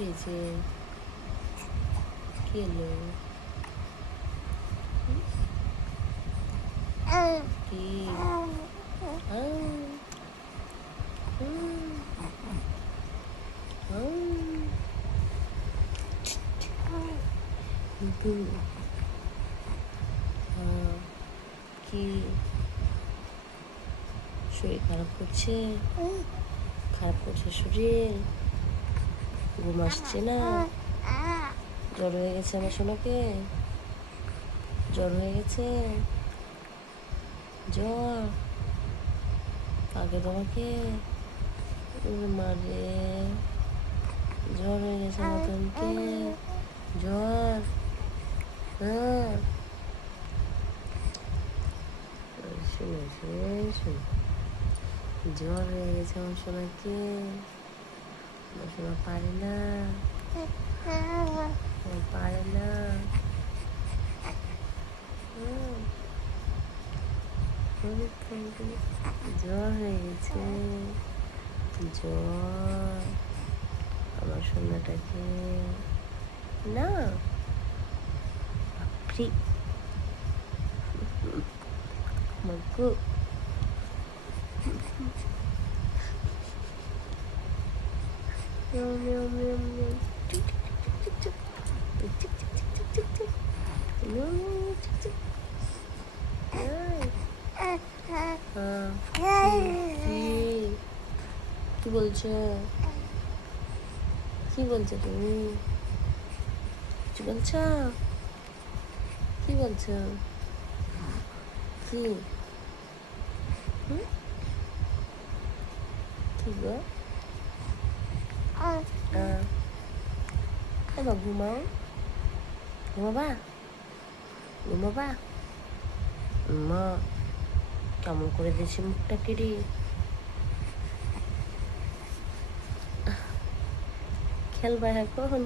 খেয়েছে? কি এলো? কি? কি শরীর খারাপ করছে? খারাপ করছে শরীর? ঘুম আসছে না? জ্বর হয়ে গেছে আমার সোনাকে? জ্বর হয়ে গেছে? জ্বর আগে তোমাকে? মারে জ্বর হয়ে গেছে আমার বোনকে? জ্বর? হ্যাঁ শুনেছে শুনে জ্বর হয়ে গেছে আমার সোনাকে। আমার সোনা পারে না, পারে না। জ্বর হয়ে গেছে, জ্বর আমার সোনাটাকে। না বাপরে মাগো, মিয়াও মিয়াও মিয়াও মিয়াও, চুক চুক চুক চুক চুক চুক চুক চুক চুক, মিয়াও মিয়াও চুক চুক। কি বলছো? কি বলছো তুমি? কিছু বলছো? কি বলছো? কি কি গো? এবার ঘুমাও, ঘুমাবা? ঘুমাবা? মা কেমন করে দিয়েছে মুখটা কেড়ে। খেলবা এখন?